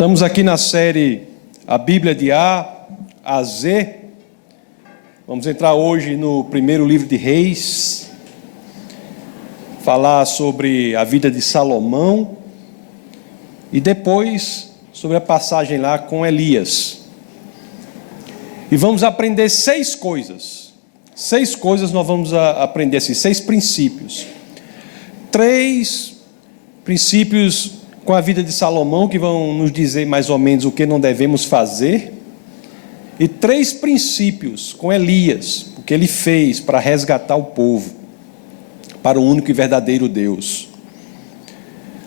Estamos aqui na série A Bíblia de A a Z. Vamos entrar hoje no primeiro livro de Reis, falar sobre a vida de Salomão e depois sobre a passagem lá com Elias. E vamos aprender 6 coisas. 6 coisas nós vamos aprender, assim, 6 princípios. 3 princípios com a vida de Salomão, que vão nos dizer mais ou menos o que não devemos fazer, e 3 princípios com Elias, o que ele fez para resgatar o povo, para o único e verdadeiro Deus.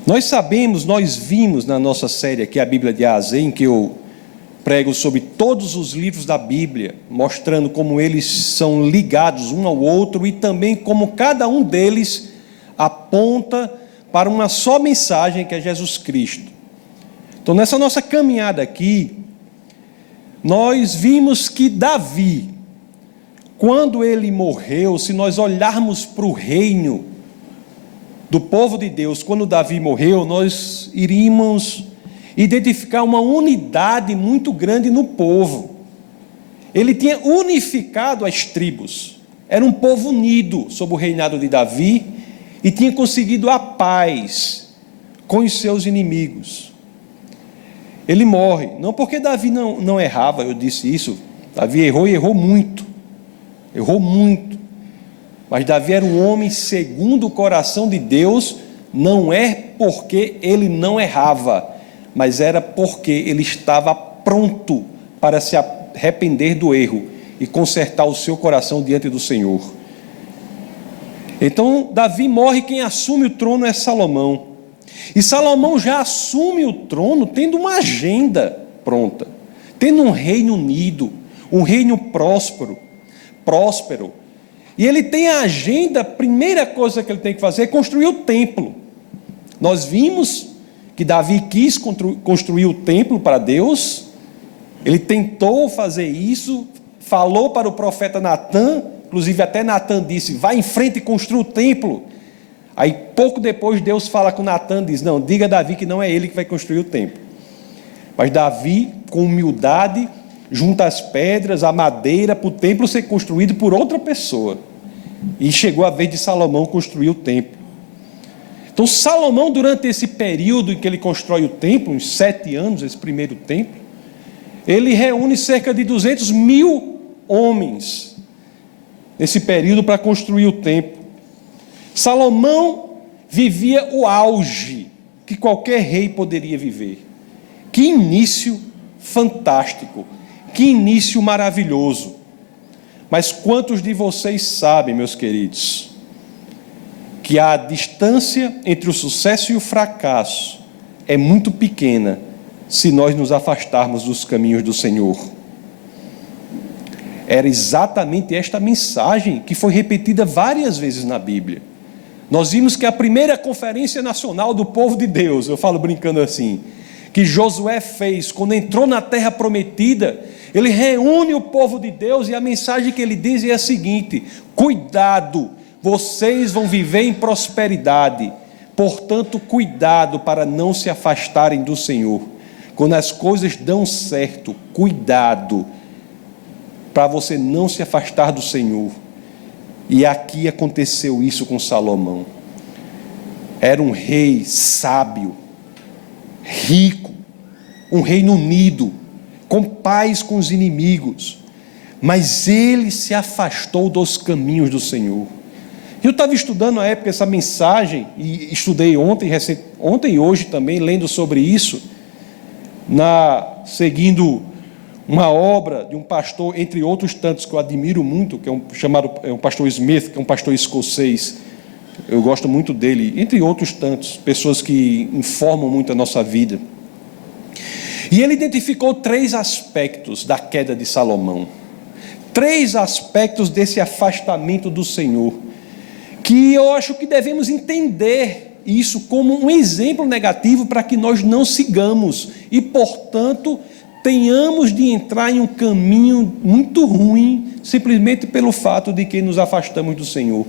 Nós sabemos, nós vimos na nossa série aqui, a Bíblia de A a Z, em que eu prego sobre todos os livros da Bíblia, mostrando como eles são ligados um ao outro e também como cada um deles aponta para uma só mensagem, que é Jesus Cristo. Então, nessa nossa caminhada aqui, nós vimos que Davi, quando ele morreu, se nós olharmos para o reino do povo de Deus, quando Davi morreu, nós iríamos identificar uma unidade muito grande no povo. Ele tinha unificado as tribos, era um povo unido sob o reinado de Davi, e tinha conseguido a paz com os seus inimigos. Ele morre, não porque Davi não errava, eu disse isso, Davi errou e errou muito, mas Davi era um homem segundo o coração de Deus, não é porque ele não errava, mas era porque ele estava pronto para se arrepender do erro e consertar o seu coração diante do Senhor. Então, Davi morre, quem assume o trono é Salomão. E Salomão já assume o trono tendo uma agenda pronta, tendo um reino unido, um reino próspero. E ele tem a agenda, a primeira coisa que ele tem que fazer é construir o templo. Nós vimos que Davi quis construir o templo para Deus, ele tentou fazer isso, falou para o profeta Natã, inclusive até Natã disse, vai em frente e construa o templo. Aí pouco depois Deus fala com Natã, diz, não, diga a Davi que não é ele que vai construir o templo. Mas Davi, com humildade, junta as pedras, a madeira, para o templo ser construído por outra pessoa. E chegou a vez de Salomão construir o templo. Então Salomão, durante esse período em que ele constrói o templo, uns 7 anos, esse primeiro templo, ele reúne cerca de 200.000 homens, nesse período, para construir o templo. Salomão vivia o auge que qualquer rei poderia viver. Que início fantástico, que início maravilhoso. Mas quantos de vocês sabem, meus queridos, que a distância entre o sucesso e o fracasso é muito pequena se nós nos afastarmos dos caminhos do Senhor? Era exatamente esta mensagem que foi repetida várias vezes na Bíblia. Nós vimos que a primeira conferência nacional do povo de Deus, eu falo brincando assim, que Josué fez quando entrou na terra prometida, ele reúne o povo de Deus e a mensagem que ele diz é a seguinte: cuidado, vocês vão viver em prosperidade, portanto cuidado para não se afastarem do Senhor. Quando as coisas dão certo, cuidado para você não se afastar do Senhor. E aqui aconteceu isso com Salomão. Era um rei sábio, rico, um reino unido, com paz com os inimigos, mas ele se afastou dos caminhos do Senhor. Eu estava estudando na época essa mensagem, e estudei ontem e hoje também, lendo sobre isso, seguindo uma obra de um pastor, entre outros tantos que eu admiro muito, que é um pastor Smith, que é um pastor escocês. Eu gosto muito dele, entre outros tantos, pessoas que informam muito a nossa vida. E ele identificou 3 aspectos da queda de Salomão, 3 aspectos desse afastamento do Senhor, que eu acho que devemos entender isso como um exemplo negativo para que nós não sigamos e, portanto, tenhamos de entrar em um caminho muito ruim, simplesmente pelo fato de que nos afastamos do Senhor.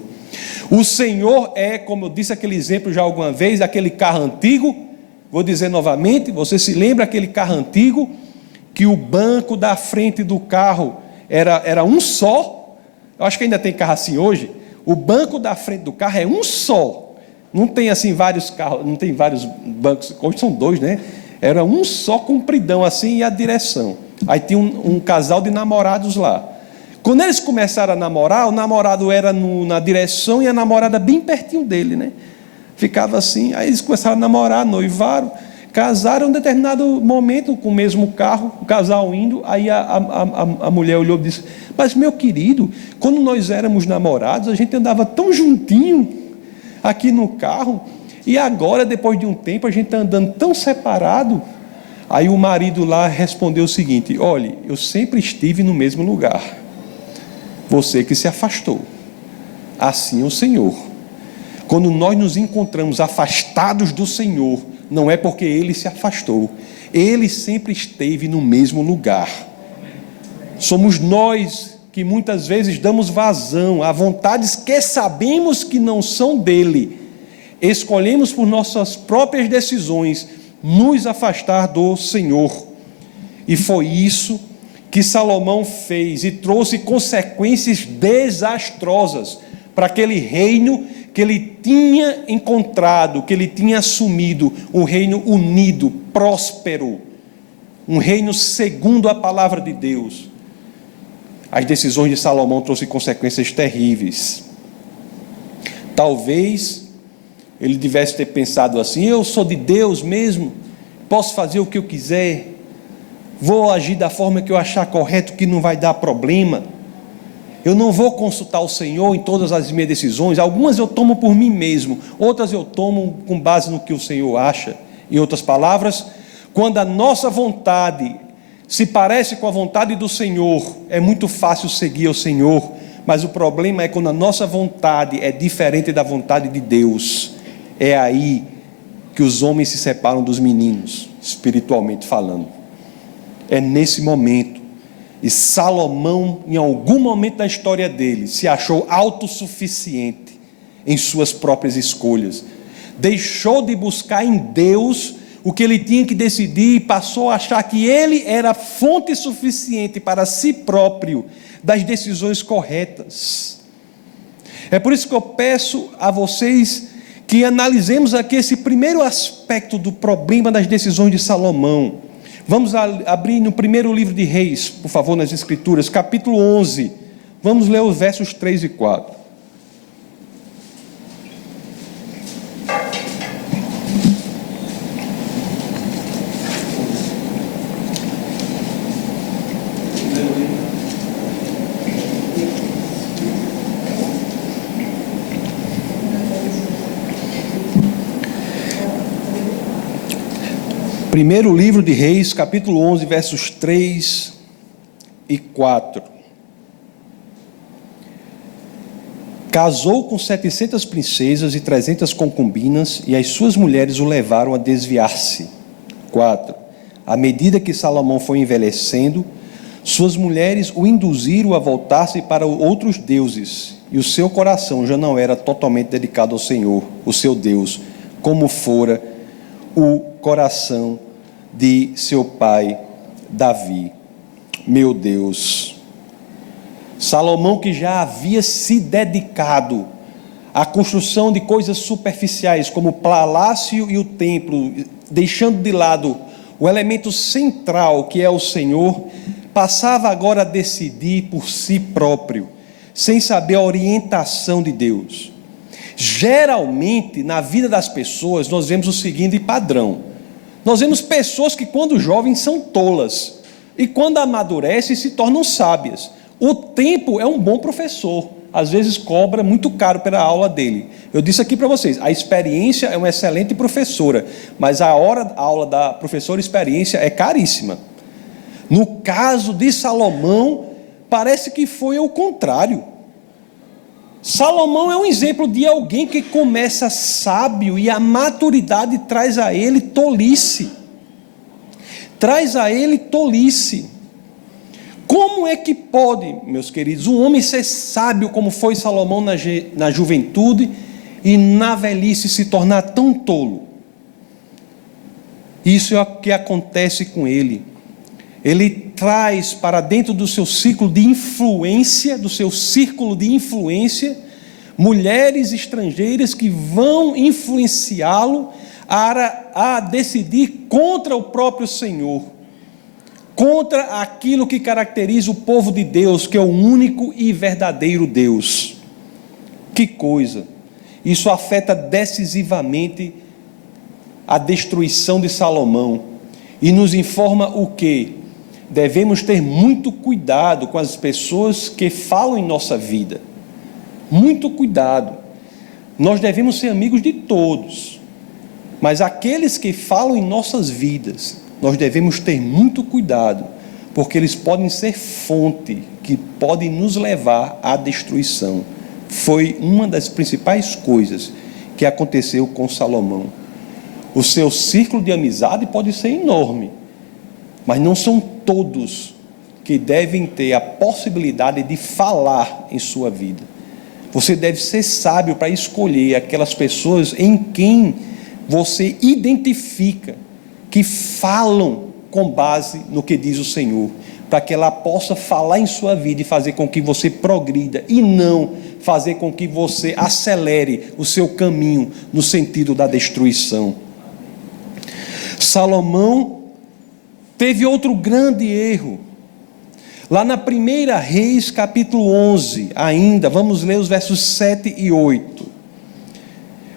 O Senhor é, como eu disse aquele exemplo já alguma vez, aquele carro antigo Vou dizer novamente, você se lembra aquele carro antigo, que o banco da frente do carro era um só? Eu acho que ainda tem carro assim hoje. O banco da frente do carro é um só. Não tem assim vários carros, não tem vários bancos, hoje são dois, né? Era um só compridão assim e a direção. Aí tinha um casal de namorados lá. Quando eles começaram a namorar, o namorado era na direção e a namorada bem pertinho dele, né? Ficava assim, aí eles começaram a namorar, noivaram, casaram em um determinado momento com o mesmo carro, o casal indo, aí a mulher olhou e disse: mas meu querido, quando nós éramos namorados, a gente andava tão juntinho aqui no carro, e agora, depois de um tempo, a gente está andando tão separado. Aí o marido lá respondeu o seguinte: olhe, eu sempre estive no mesmo lugar, você que se afastou, assim é o Senhor. Quando nós nos encontramos afastados do Senhor, não é porque Ele se afastou, Ele sempre esteve no mesmo lugar. Somos nós que muitas vezes damos vazão a vontades que sabemos que não são dEle, escolhemos por nossas próprias decisões nos afastar do Senhor. E foi isso que Salomão fez e trouxe consequências desastrosas para aquele reino que ele tinha encontrado, que ele tinha assumido, um reino unido, próspero, um reino segundo a palavra de Deus. As decisões de Salomão trouxeram consequências terríveis. Talvez ele devesse ter pensado assim: eu sou de Deus mesmo, posso fazer o que eu quiser, vou agir da forma que eu achar correto, que não vai dar problema. Eu não vou consultar o Senhor em todas as minhas decisões. Algumas eu tomo por mim mesmo, outras eu tomo com base no que o Senhor acha. Em outras palavras, quando a nossa vontade se parece com a vontade do Senhor, é muito fácil seguir o Senhor, mas o problema é quando a nossa vontade é diferente da vontade de Deus. É aí que os homens se separam dos meninos, espiritualmente falando. É nesse momento. E Salomão, em algum momento da história dele, se achou autossuficiente em suas próprias escolhas. Deixou de buscar em Deus o que ele tinha que decidir e passou a achar que ele era fonte suficiente para si próprio das decisões corretas. É por isso que eu peço a vocês que analisemos aqui esse primeiro aspecto do problema das decisões de Salomão. Vamos abrir no primeiro livro de Reis, por favor, nas Escrituras, capítulo 11. Vamos ler os versos 3 e 4. Primeiro livro de Reis, capítulo 11, versos 3 e 4. Casou com 700 princesas e 300 concubinas, e as suas mulheres o levaram a desviar-se. 4. À medida que Salomão foi envelhecendo, suas mulheres o induziram a voltar-se para outros deuses, e o seu coração já não era totalmente dedicado ao Senhor, o seu Deus, como fora o coração de seu pai Davi. Meu Deus, Salomão, que já havia se dedicado à construção de coisas superficiais como o palácio e o templo, deixando de lado o elemento central que é o Senhor, passava agora a decidir por si próprio, sem saber a orientação de Deus. Geralmente, na vida das pessoas, nós vemos o seguinte padrão: nós vemos pessoas que, quando jovens, são tolas, e quando amadurecem, se tornam sábias. O tempo é um bom professor, às vezes cobra muito caro pela aula dele. Eu disse aqui para vocês, a experiência é uma excelente professora, mas a aula da professora experiência é caríssima. No caso de Salomão, parece que foi o contrário. Salomão é um exemplo de alguém que começa sábio e a maturidade traz a ele tolice. Traz a ele tolice. Como é que pode, meus queridos, um homem ser sábio como foi Salomão na juventude e na velhice se tornar tão tolo? Isso é o que acontece com ele. Ele traz para dentro do seu círculo de influência, mulheres estrangeiras que vão influenciá-lo a decidir contra o próprio Senhor, contra aquilo que caracteriza o povo de Deus, que é o único e verdadeiro Deus. Que coisa! Isso afeta decisivamente a destruição de Salomão e nos informa o quê? Devemos ter muito cuidado com as pessoas que falam em nossa vida. Muito cuidado. Nós devemos ser amigos de todos, mas aqueles que falam em nossas vidas, nós devemos ter muito cuidado, porque eles podem ser fonte que podem nos levar à destruição. Foi uma das principais coisas que aconteceu com Salomão. O seu círculo de amizade pode ser enorme, mas não são todos que devem ter a possibilidade de falar em sua vida. Você deve ser sábio para escolher aquelas pessoas em quem você identifica, que falam com base no que diz o Senhor, para que ela possa falar em sua vida e fazer com que você progrida, e não fazer com que você acelere o seu caminho no sentido da destruição. Salomão teve outro grande erro. Lá na 1 Reis, capítulo 11, ainda, vamos ler os versos 7 e 8.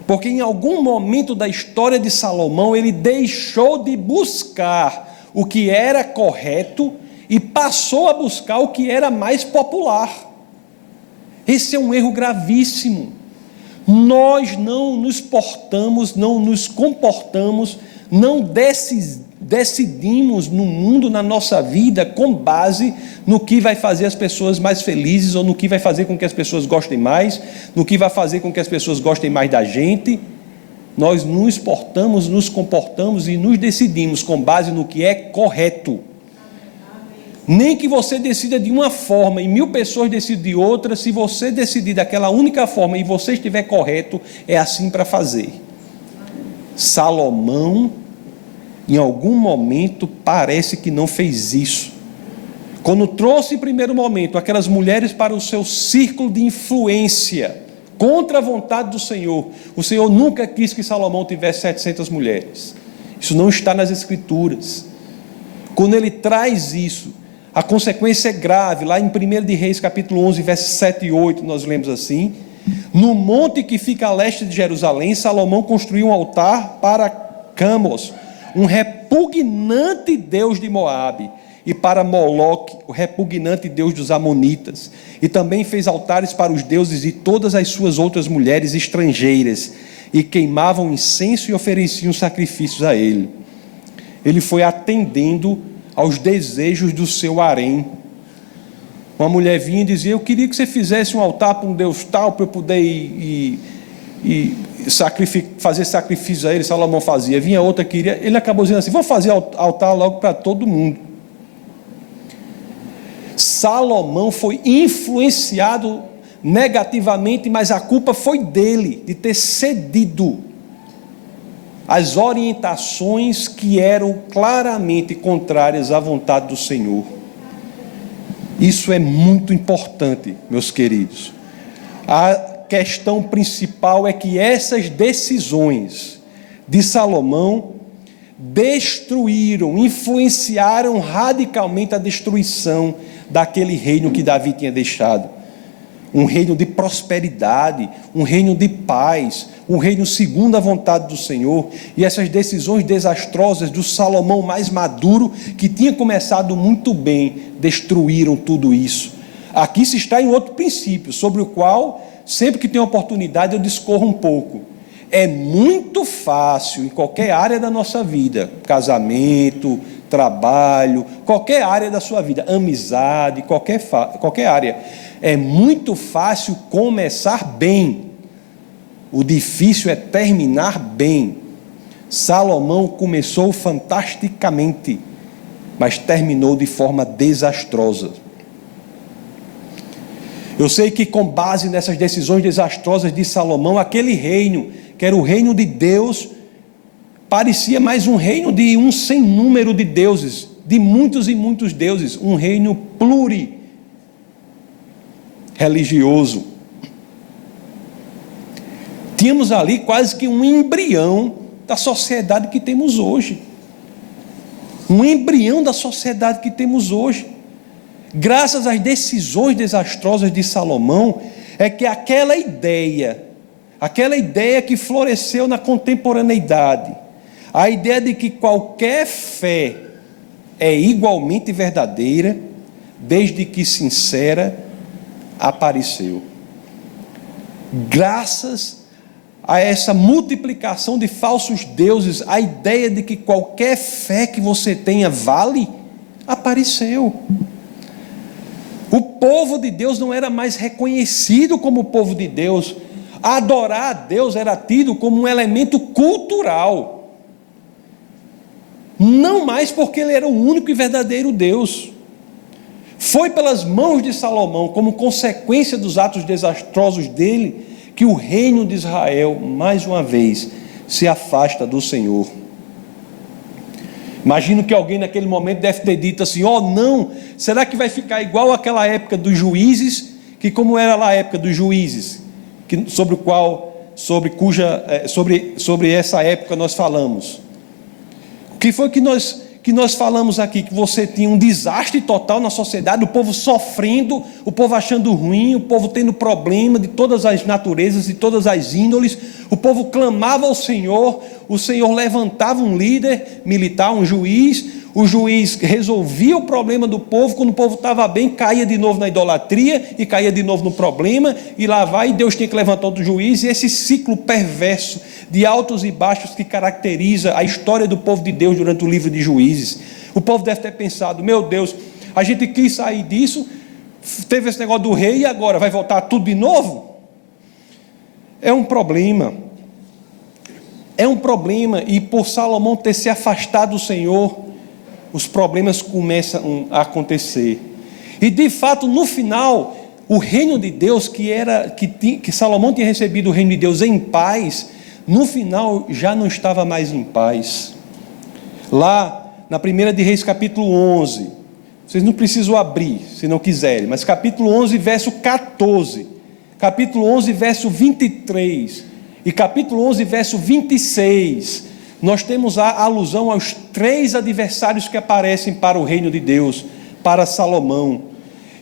Porque em algum momento da história de Salomão, ele deixou de buscar o que era correto e passou a buscar o que era mais popular. Esse é um erro gravíssimo. Nós não nos portamos, não nos comportamos, não decidimos no mundo, na nossa vida, com base no que vai fazer as pessoas mais felizes, ou no que vai fazer com que as pessoas gostem mais, no que vai fazer com que as pessoas gostem mais da gente. Nós nos portamos, nos comportamos e nos decidimos com base no que é correto. Nem que você decida de uma forma e 1000 pessoas decidam de outra, se você decidir daquela única forma e você estiver correto, é assim para fazer. Salomão, em algum momento, parece que não fez isso. Quando trouxe em primeiro momento aquelas mulheres para o seu círculo de influência, contra a vontade do Senhor, o Senhor nunca quis que Salomão tivesse 700 mulheres. Isso não está nas Escrituras. Quando ele traz isso, a consequência é grave. Lá em 1 de Reis, capítulo 11, versos 7 e 8, nós lemos assim: no monte que fica a leste de Jerusalém, Salomão construiu um altar para Camos, um repugnante deus de Moabe, e para Moloque, o repugnante deus dos Amonitas. E também fez altares para os deuses de todas as suas outras mulheres estrangeiras, e queimavam incenso e ofereciam sacrifícios a ele. Ele foi atendendo aos desejos do seu harém. Uma mulher vinha e dizia: eu queria que você fizesse um altar para um deus tal, para eu poder fazer sacrifícios a ele. Salomão fazia. Vinha outra que queria. Ele acabou dizendo assim: vou fazer altar logo para todo mundo. Salomão foi influenciado negativamente, mas a culpa foi dele, de ter cedido às orientações que eram claramente contrárias à vontade do Senhor. Isso é muito importante, meus queridos. A questão principal é que essas decisões de Salomão destruíram, influenciaram radicalmente a destruição daquele reino que Davi tinha deixado. Um reino de prosperidade, um reino de paz, um reino segundo a vontade do Senhor. E essas decisões desastrosas do Salomão mais maduro, que tinha começado muito bem, destruíram tudo isso. Aqui se está em outro princípio, sobre o qual, sempre que tem oportunidade, eu discorro um pouco. É muito fácil, em qualquer área da nossa vida, casamento, trabalho, qualquer área da sua vida, amizade, qualquer área, é muito fácil começar bem. O difícil é terminar bem. Salomão começou fantasticamente, mas terminou de forma desastrosa. Eu sei que, com base nessas decisões desastrosas de Salomão, aquele reino, que era o reino de Deus, parecia mais um reino de um sem número de deuses, de muitos e muitos deuses, um reino plurireligioso. Tínhamos ali quase que um embrião da sociedade que temos hoje. Um embrião da sociedade que temos hoje. Graças às decisões desastrosas de Salomão, é que aquela ideia que floresceu na contemporaneidade, a ideia de que qualquer fé é igualmente verdadeira, desde que sincera, apareceu. Graças a essa multiplicação de falsos deuses, a ideia de que qualquer fé que você tenha vale, apareceu. O povo de Deus não era mais reconhecido como povo de Deus. Adorar a Deus era tido como um elemento cultural. Não mais porque ele era o único e verdadeiro Deus. Foi pelas mãos de Salomão, como consequência dos atos desastrosos dele, que o reino de Israel, mais uma vez, se afasta do Senhor. Imagino que alguém naquele momento deve ter dito assim: oh não, será que vai ficar igual àquela época dos juízes? Que como era lá a época dos juízes, sobre essa época nós falamos. O que foi que nós falamos aqui? Que você tinha um desastre total na sociedade, o povo sofrendo, o povo achando ruim, o povo tendo problema de todas as naturezas, de todas as índoles. O povo clamava ao Senhor, o Senhor levantava um líder militar, um juiz, o juiz resolvia o problema do povo. Quando o povo estava bem, caía de novo na idolatria e caía de novo no problema, e lá vai, e Deus tinha que levantar outro juiz, e esse ciclo perverso de altos e baixos que caracteriza a história do povo de Deus durante o livro de Juízes. O povo deve ter pensado: meu Deus, a gente quis sair disso, teve esse negócio do rei, e agora vai voltar tudo de novo? É um problema, e por Salomão ter se afastado do Senhor, os problemas começam a acontecer. E de fato, no final, o reino de Deus, que Salomão tinha recebido o reino de Deus em paz, no final já não estava mais em paz. Lá na 1 de Reis capítulo 11, vocês não precisam abrir se não quiserem, mas capítulo 11 verso 14, capítulo 11 verso 23 e capítulo 11 verso 26, nós temos a alusão aos 3 adversários que aparecem para o reino de Deus, para Salomão.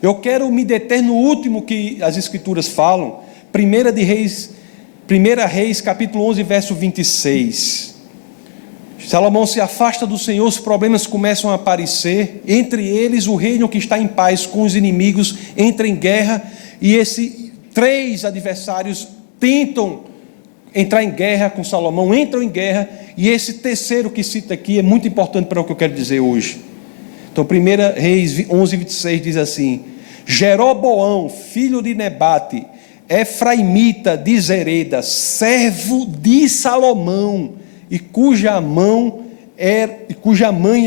Eu quero me deter no último que as escrituras falam, 1 Reis capítulo 11 verso 26. Salomão se afasta do Senhor, os problemas começam a aparecer, entre eles o reino que está em paz com os inimigos entra em guerra, e esses 3 adversários tentam entrar em guerra com Salomão, entram em guerra, e esse terceiro que cita aqui é muito importante para o que eu quero dizer hoje. Então 1 Reis 11, 26 diz assim: Jeroboão, filho de Nebate, efraimita de Zereda, servo de Salomão, e cuja mãe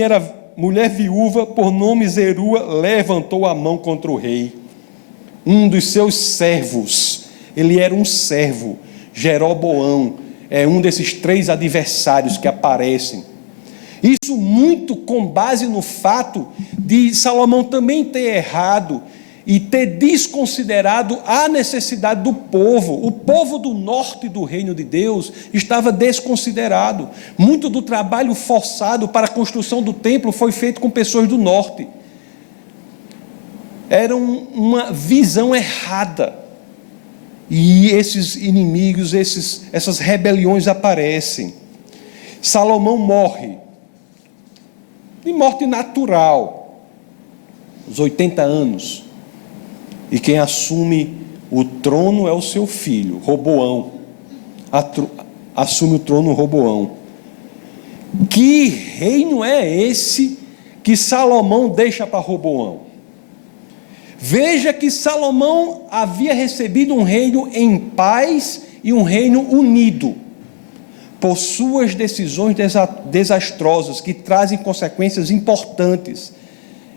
era mulher viúva, por nome Zerua, levantou a mão contra o rei. Um dos seus servos, ele era um servo, Jeroboão, é um desses 3 adversários que aparecem. Isso muito com base no fato de Salomão também ter errado e ter desconsiderado a necessidade do povo. O povo do norte do reino de Deus estava desconsiderado. Muito do trabalho forçado para a construção do templo foi feito com pessoas do norte. Era uma visão errada. E esses inimigos, essas rebeliões aparecem. Salomão morre, de morte natural, aos 80 anos. E quem assume o trono é o seu filho, Roboão. Assume o trono Roboão. Que reino é esse que Salomão deixa para Roboão? Veja que Salomão havia recebido um reino em paz e um reino unido. Por suas decisões desastrosas, que trazem consequências importantes,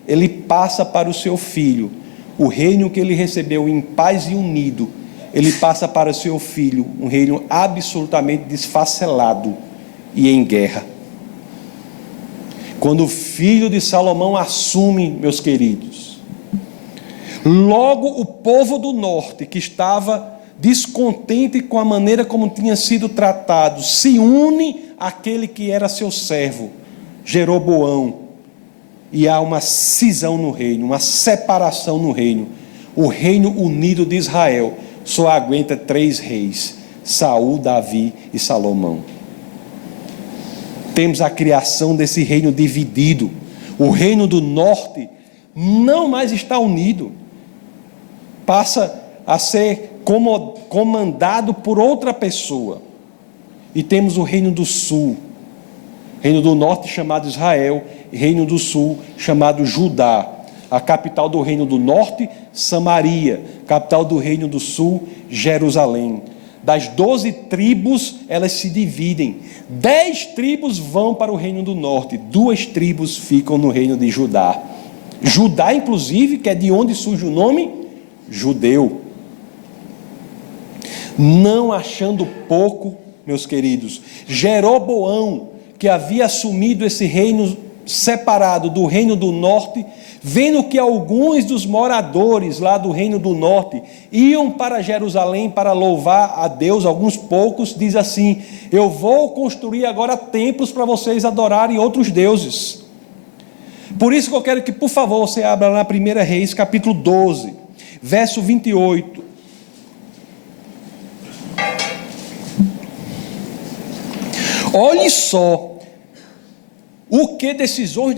ele passa para o seu filho. O reino que ele recebeu em paz e unido, ele passa para o seu filho, um reino absolutamente desfacelado e em guerra. Quando o filho de Salomão assume, meus queridos, logo o povo do norte, que estava descontente com a maneira como tinha sido tratado, se une àquele que era seu servo, Jeroboão, e há uma cisão no reino, uma separação no reino. O reino unido de Israel só aguenta 3 reis: Saul, Davi e Salomão. Temos a criação desse reino dividido. O reino do norte não mais está unido, passa a ser comandado por outra pessoa. E temos o reino do sul, reino do norte chamado Israel, e reino do sul chamado Judá. A capital do reino do norte, Samaria; capital do reino do sul, Jerusalém. Das 12 tribos, elas se dividem. 10 tribos vão para o reino do norte, 2 tribos ficam no reino de Judá. Judá, inclusive, que é de onde surge o nome judeu. Não achando pouco, meus queridos, Jeroboão, que havia assumido esse reino separado do reino do norte, vendo que alguns dos moradores lá do reino do norte iam para Jerusalém para louvar a Deus, alguns poucos, diz assim: eu vou construir agora templos para vocês adorarem outros deuses. Por isso que eu quero que, por favor, você abra lá 1 Reis, capítulo 12, verso 28. Olhe só o que decisões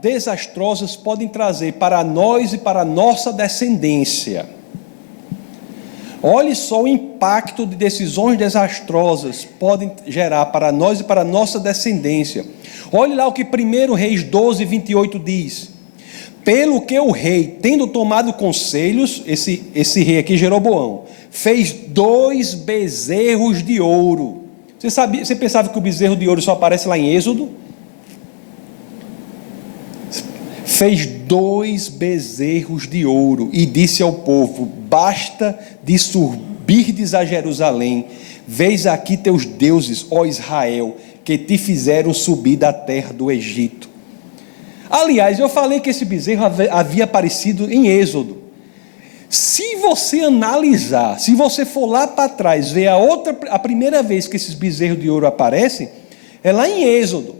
desastrosas podem trazer para nós e para a nossa descendência. Olhe só o impacto de decisões desastrosas podem gerar para nós e para a nossa descendência. Olhe lá o que 1 Reis 12, 28 diz: pelo que o rei, tendo tomado conselhos, esse rei aqui, Jeroboão, fez 2 bezerros de ouro. Você pensava que o bezerro de ouro só aparece lá em Êxodo? Fez 2 bezerros de ouro e disse ao povo: basta de subirdes a Jerusalém, veis aqui teus deuses, ó Israel, que te fizeram subir da terra do Egito. Aliás, eu falei que esse bezerro havia aparecido em Êxodo. Se você analisar, se você for lá para trás, ver a primeira vez que esses bezerros de ouro aparecem, é lá em Êxodo,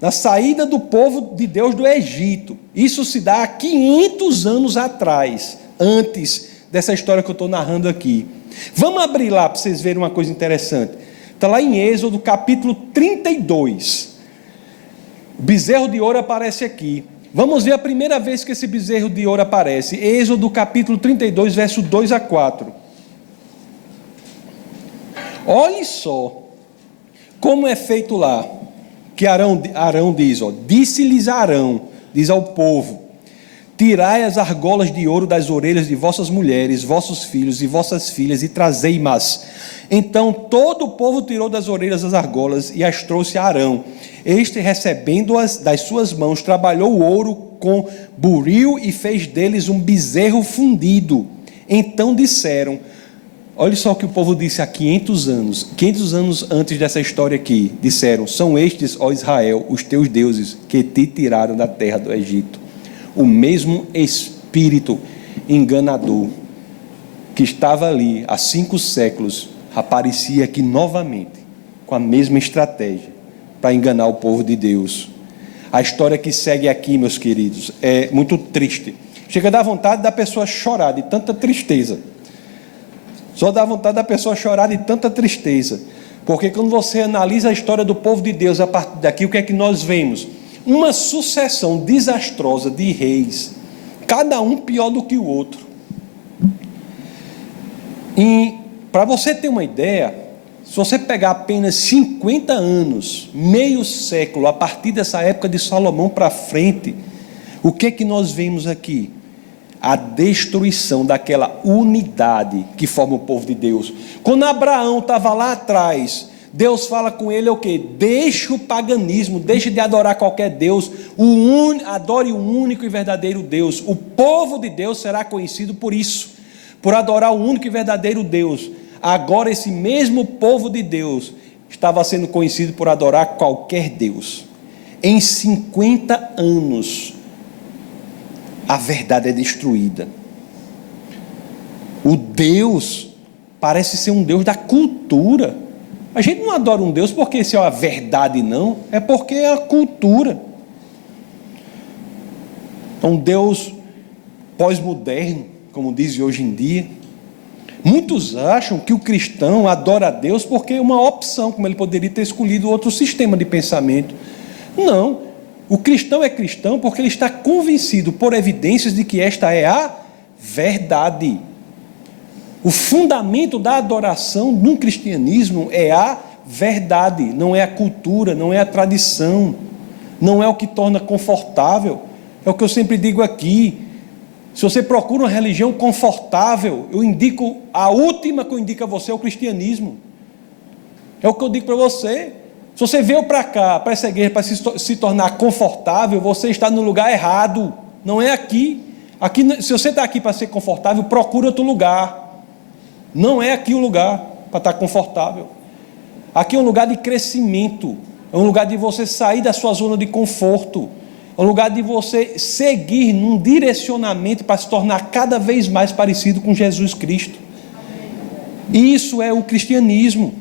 na saída do povo de Deus do Egito. Isso se dá há 500 anos atrás, antes dessa história que eu estou narrando aqui. Vamos abrir lá para vocês verem uma coisa interessante. Está lá em Êxodo, capítulo 32. O bezerro de ouro aparece aqui. Vamos ver a primeira vez que esse bezerro de ouro aparece. Êxodo, capítulo 32, verso 2 a 4. Olhe só como é feito lá. Que Arão diz, disse-lhes Arão, diz ao povo: tirai as argolas de ouro das orelhas de vossas mulheres, vossos filhos e vossas filhas, e trazei-mas. Então todo o povo tirou das orelhas as argolas e as trouxe a Arão. Este, recebendo-as das suas mãos, trabalhou o ouro com buril e fez deles um bezerro fundido. Então disseram, olha só o que o povo disse há 500 anos antes dessa história aqui, disseram: são estes, ó Israel, os teus deuses, que te tiraram da terra do Egito. O mesmo espírito enganador que estava ali há 5 séculos, aparecia aqui novamente, com a mesma estratégia, para enganar o povo de Deus. A história que segue aqui, meus queridos, é muito triste. Chega a dar vontade da pessoa chorar de tanta tristeza. Só dá vontade da pessoa chorar de tanta tristeza. Porque quando você analisa a história do povo de Deus, a partir daqui, o que é que nós vemos? Uma sucessão desastrosa de reis, cada um pior do que o outro. E para você ter uma ideia, se você pegar apenas 50 anos, meio século, a partir dessa época de Salomão para frente, o que é que nós vemos aqui? A destruição daquela unidade que forma o povo de Deus. Quando Abraão estava lá atrás, Deus fala com ele o quê? Deixe o paganismo, deixe de adorar qualquer Deus, adore o único e verdadeiro Deus. O povo de Deus será conhecido por isso, por adorar o único e verdadeiro Deus. Agora esse mesmo povo de Deus estava sendo conhecido por adorar qualquer Deus. Em 50 anos, a verdade é destruída. O Deus parece ser um Deus da cultura. A gente não adora um Deus porque isso é a verdade, não. É porque é a cultura. É um Deus pós-moderno, como dizem hoje em dia. Muitos acham que o cristão adora a Deus porque é uma opção, como ele poderia ter escolhido outro sistema de pensamento. Não. O cristão é cristão porque ele está convencido por evidências de que esta é a verdade. O fundamento da adoração no cristianismo é a verdade, não é a cultura, não é a tradição, não é o que torna confortável. É o que eu sempre digo aqui. Se você procura uma religião confortável, eu indico, a última que eu indico a você é o cristianismo. É o que eu digo para você. Se você veio para cá, para essa igreja, para se tornar confortável, você está no lugar errado. Não é aqui. Aqui, se você está aqui para ser confortável, procura outro lugar. Não é aqui o lugar para estar confortável. Aqui é um lugar de crescimento. É um lugar de você sair da sua zona de conforto. É um lugar de você seguir num direcionamento para se tornar cada vez mais parecido com Jesus Cristo. Isso é o cristianismo.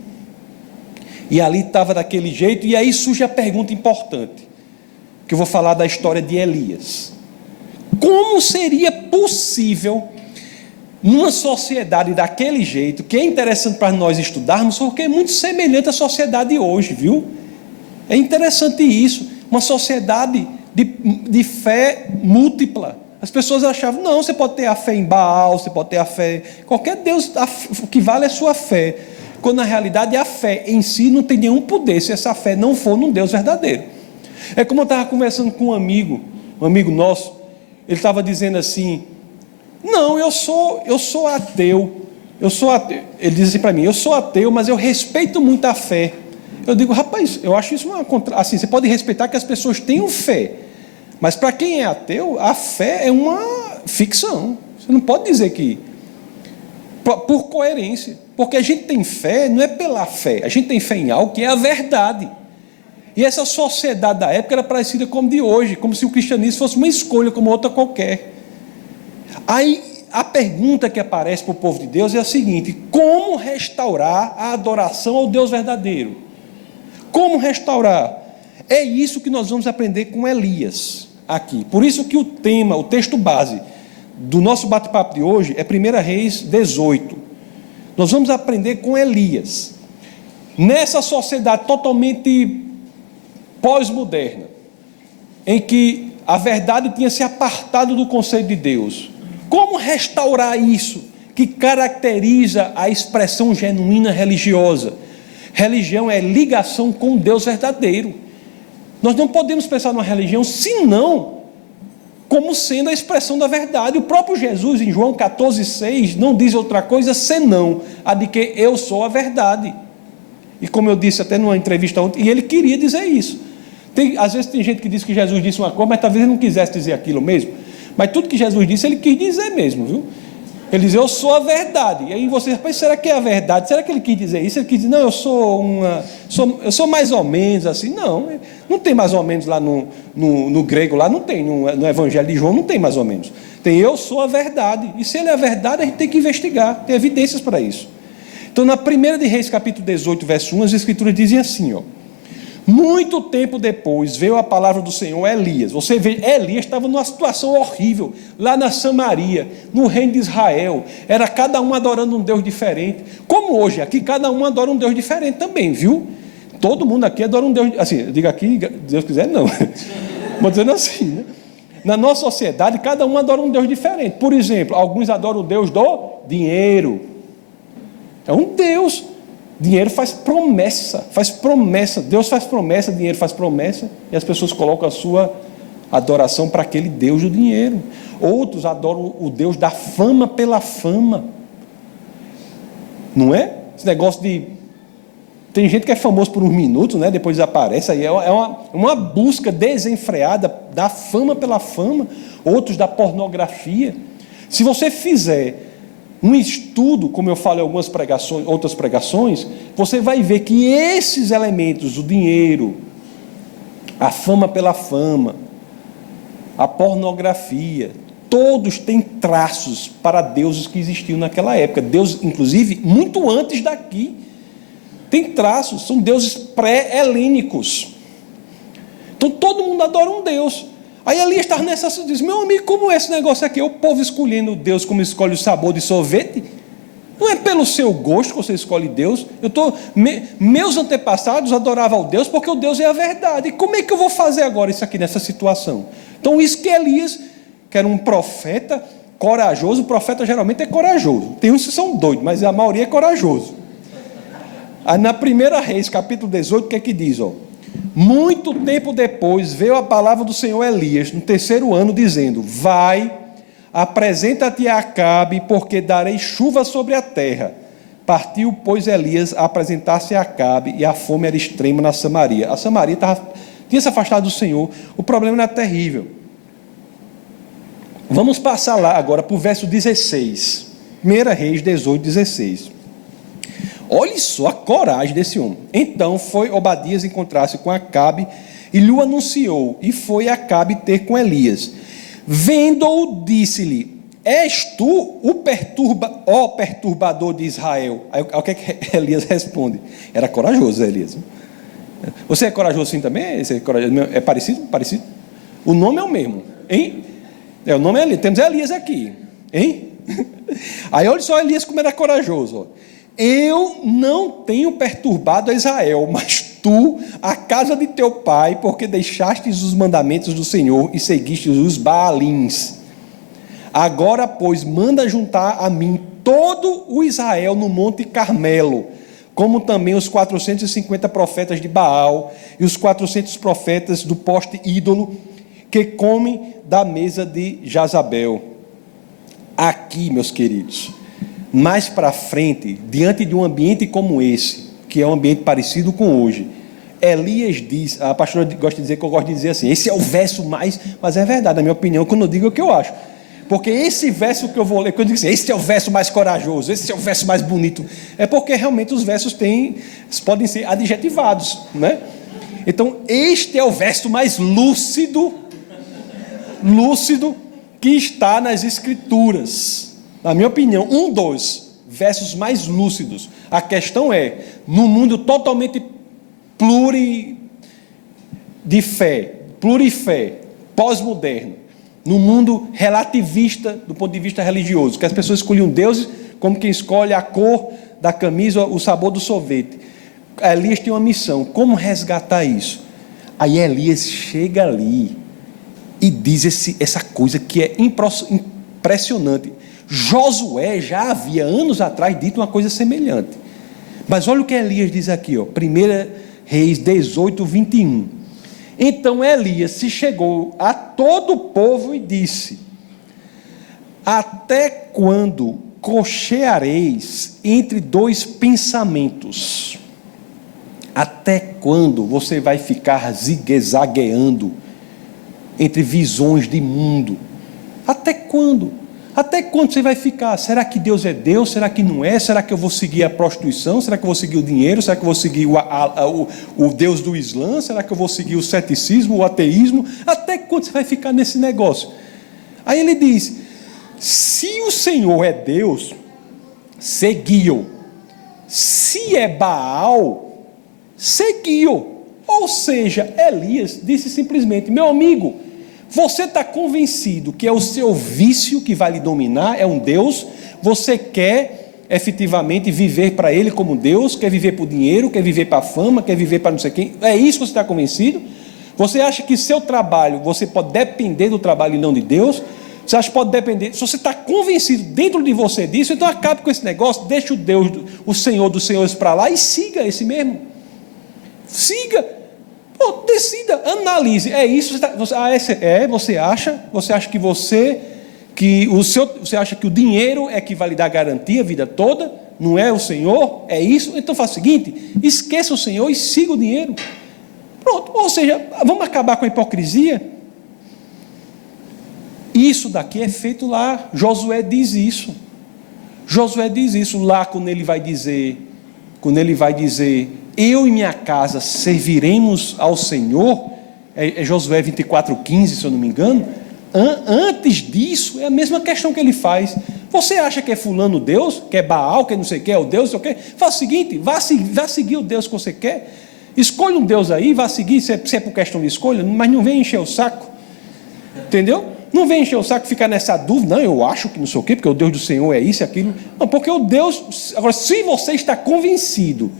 E ali estava daquele jeito, e aí surge a pergunta importante, que eu vou falar da história de Elias. Como seria possível, numa sociedade daquele jeito, que é interessante para nós estudarmos, porque é muito semelhante à sociedade hoje, viu? É interessante isso, uma sociedade de fé múltipla. As pessoas achavam, não, você pode ter a fé em Baal, você pode ter a fé, qualquer Deus, o que vale é a sua fé. Quando na realidade a fé em si não tem nenhum poder, se essa fé não for num Deus verdadeiro. É como eu estava conversando com um amigo nosso, ele estava dizendo assim, não, eu sou ateu, ele diz assim para mim, eu sou ateu, mas eu respeito muito a fé. Eu digo, rapaz, eu acho isso assim, você pode respeitar que as pessoas tenham fé, mas para quem é ateu, a fé é uma ficção. Você não pode dizer que, por coerência, porque a gente tem fé, não é pela fé, a gente tem fé em algo que é a verdade. E essa sociedade da época era parecida com a de hoje, como se o cristianismo fosse uma escolha como outra qualquer. Aí a pergunta que aparece para o povo de Deus é a seguinte: como restaurar a adoração ao Deus verdadeiro? Como restaurar? É isso que nós vamos aprender com Elias aqui. Por isso que o texto base do nosso bate-papo de hoje é 1 Reis 18. Nós vamos aprender com Elias. Nessa sociedade totalmente pós-moderna, em que a verdade tinha se apartado do conceito de Deus, como restaurar isso que caracteriza a expressão genuína religiosa? Religião é ligação com Deus verdadeiro. Nós não podemos pensar numa religião senão como sendo a expressão da verdade. O próprio Jesus, em João 14,6, não diz outra coisa senão a de que eu sou a verdade. E como eu disse até numa entrevista ontem, e ele queria dizer isso. Às vezes tem gente que diz que Jesus disse uma coisa, mas talvez ele não quisesse dizer aquilo mesmo. Mas tudo que Jesus disse, ele quis dizer mesmo, viu? Ele diz, eu sou a verdade. E aí você, rapaz, será que é a verdade? Será que ele quis dizer isso? Ele quis dizer, não, eu sou mais ou menos assim. Não tem mais ou menos lá no grego, lá não tem, no Evangelho de João não tem mais ou menos. Tem eu sou a verdade. E se ele é a verdade, a gente tem que investigar, tem evidências para isso. Então, na 1 de Reis, capítulo 18, verso 1, as Escrituras dizem assim, ó: muito tempo depois veio a palavra do Senhor a Elias. Você vê, Elias estava numa situação horrível, lá na Samaria, no reino de Israel. Era cada um adorando um Deus diferente. Como hoje, aqui cada um adora um Deus diferente também, viu? Todo mundo aqui adora um Deus, assim, eu digo aqui, Deus quiser, não. Vou dizendo assim, né? Na nossa sociedade, cada um adora um Deus diferente. Por exemplo, alguns adoram o Deus do dinheiro. É um Deus. Dinheiro faz promessa, Deus faz promessa, dinheiro faz promessa, e as pessoas colocam a sua adoração para aquele Deus do dinheiro. Outros adoram o Deus da fama pela fama, não é? Esse negócio de... Tem gente que é famoso por uns minutos, né? Depois desaparece, aí é uma busca desenfreada da fama pela fama. Outros da pornografia. Se você fizer um estudo, como eu falo em algumas pregações, outras pregações, você vai ver que esses elementos, o dinheiro, a fama pela fama, a pornografia, todos têm traços para deuses que existiam naquela época. Deus, inclusive, muito antes daqui, tem traços, são deuses pré-helênicos. Então todo mundo adora um Deus. Aí Elias estava nessa, diz: meu amigo, como é esse negócio aqui? É o povo escolhendo Deus como escolhe o sabor de sorvete? Não é pelo seu gosto que você escolhe Deus. Meus antepassados adoravam o Deus porque o Deus é a verdade. E como é que eu vou fazer agora isso aqui nessa situação? Então isso que Elias, que era um profeta corajoso, o profeta geralmente é corajoso. Tem uns que são doidos, mas a maioria é corajoso. Aí na 1 Reis, capítulo 18, o que é que diz? Muito tempo depois veio a palavra do Senhor Elias, no 3º ano, dizendo: vai, apresenta-te a Acabe, porque darei chuva sobre a terra. Partiu, pois, Elias a apresentar-se a Acabe, e a fome era extrema na Samaria. A Samaria tinha se afastado do Senhor, o problema era terrível. Vamos passar lá agora para o verso 16. 1 Reis 18, 16. Olhe só a coragem desse homem. Então foi Obadias encontrar-se com Acabe e lhe anunciou, e foi Acabe ter com Elias. Vendo-o, disse-lhe: és tu o perturbador de Israel? Aí o que é que Elias responde? Era corajoso, Elias. Você é corajoso assim também? Você é corajoso? É parecido? Parecido? O nome é o mesmo, hein? O nome é Elias. Temos Elias aqui, hein? Aí olha só Elias como era corajoso, eu não tenho perturbado a Israel, mas tu, a casa de teu pai, porque deixastes os mandamentos do Senhor e seguistes os Baalins. Agora, pois, manda juntar a mim todo o Israel no monte Carmelo, como também os 450 profetas de Baal e os 400 profetas do poste ídolo, que comem da mesa de Jazabel. Aqui, meus queridos, mais para frente, diante de um ambiente como esse, que é um ambiente parecido com hoje, Elias diz, a pastora gosta de dizer, que eu gosto de dizer assim, esse é o verso mais, mas é verdade, na minha opinião, quando eu digo é o que eu acho, porque esse verso que eu vou ler, quando eu digo assim, esse é o verso mais corajoso, esse é o verso mais bonito, é porque realmente os versos podem ser adjetivados, né? Então, este é o verso mais lúcido que está nas Escrituras. Na minha opinião, um dos versos mais lúcidos. A questão é, num mundo totalmente plurifé, pós-moderno, num mundo relativista do ponto de vista religioso, que as pessoas escolhiam deuses como quem escolhe a cor da camisa, o sabor do sorvete. Elias tem uma missão, como resgatar isso? Aí Elias chega ali e diz essa coisa que é impressionante. Josué já havia anos atrás dito uma coisa semelhante, mas olha o que Elias diz aqui, 1 Reis 18, 21. Então Elias se chegou a todo o povo e disse: até quando cocheareis entre dois pensamentos? Até quando você vai ficar zigue-zagueando entre visões de mundo? Até quando? Até quando você vai ficar? Será que Deus é Deus? Será que não é? Será que eu vou seguir a prostituição? Será que eu vou seguir o dinheiro? Será que eu vou seguir o Deus do Islã? Será que eu vou seguir o ceticismo, o ateísmo? Até quando você vai ficar nesse negócio? Aí ele diz: se o Senhor é Deus, segui-o. Se é Baal, segui-o. Ou seja, Elias disse simplesmente: meu amigo, você está convencido que é o seu vício que vai lhe dominar, é um Deus, você quer efetivamente viver para ele como Deus, quer viver por dinheiro, quer viver para a fama, quer viver para não sei quem, é isso que você está convencido? Você acha que seu trabalho, você pode depender do trabalho e não de Deus? Você acha que pode depender? Se você está convencido dentro de você disso, então acabe com esse negócio, deixa o Deus, o Senhor dos Senhores para lá e siga esse mesmo. Siga. Pô, decida, analise. É isso? Você acha que você acha que o dinheiro é que vai lhe dar garantia a vida toda? Não é o Senhor? É isso? Então faça o seguinte: esqueça o Senhor e siga o dinheiro. Pronto. Ou seja, vamos acabar com a hipocrisia? Isso daqui é feito lá. Josué diz isso. Josué diz isso lá quando ele vai dizer, eu e minha casa serviremos ao Senhor, é Josué 24:15, se eu não me engano. Antes disso, é a mesma questão que ele faz. Você acha que é fulano Deus, que é Baal, que não sei o que, é o Deus, não sei o que? Faz o seguinte, vá seguir o Deus que você quer, escolha um Deus aí, vá seguir, se é por questão de escolha, mas não vem encher o saco, entendeu? Não vem encher o saco, ficar nessa dúvida, não, eu acho que não sei o quê, porque o Deus do Senhor é isso e aquilo. Não, porque o Deus, agora, se você está convencido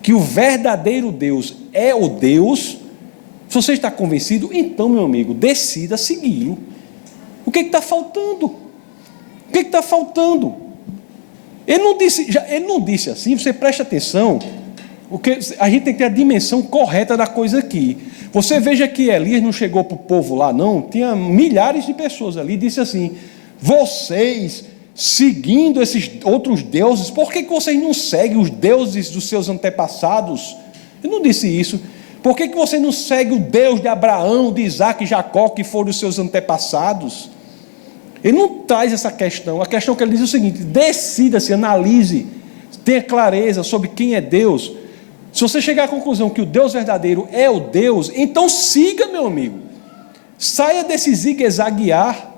que o verdadeiro Deus é o Deus, se você está convencido, então, meu amigo, decida segui-lo. O que está faltando? O que está faltando? Ele não disse assim, você preste atenção, a gente tem que ter a dimensão correta da coisa aqui. Você veja que Elias não chegou para o povo lá, não, tinha milhares de pessoas ali, disse assim: vocês, seguindo esses outros deuses, por que vocês não seguem os deuses dos seus antepassados? Ele não disse isso. Por que você não segue o Deus de Abraão, de Isaac e Jacó, que foram os seus antepassados? Ele não traz essa questão. A questão que ele diz é o seguinte: decida-se, analise, tenha clareza sobre quem é Deus. Se você chegar à conclusão que o Deus verdadeiro é o Deus, então siga, meu amigo. Saia desse zigue-zaguear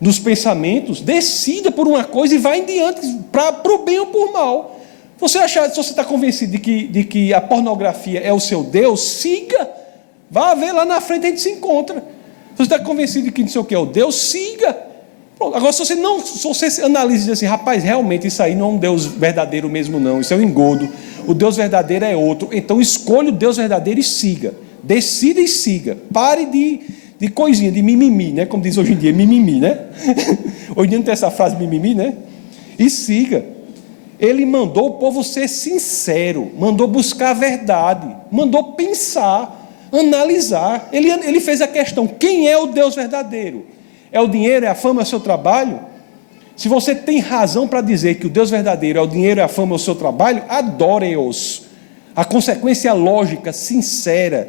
nos pensamentos, decida por uma coisa e vá em diante, para o bem ou por mal. Se você está convencido de que a pornografia é o seu Deus, siga. Vá ver lá na frente, a gente se encontra. Se você está convencido de que não sei o que é o Deus, siga. Pronto. Agora, se você analisa e diz assim: rapaz, realmente isso aí não é um Deus verdadeiro mesmo não, isso é um engodo, o Deus verdadeiro é outro, então escolha o Deus verdadeiro e siga. Decida e siga. Pare de coisinha, de mimimi, né? Como diz hoje em dia, mimimi, né? Hoje em dia não tem essa frase mimimi, né? E siga. Ele mandou o povo ser sincero, mandou buscar a verdade, mandou pensar, analisar. Ele fez a questão: quem é o Deus verdadeiro? É o dinheiro, é a fama, é o seu trabalho? Se você tem razão para dizer que o Deus verdadeiro é o dinheiro, é a fama, é o seu trabalho, adore-os. A consequência lógica, sincera,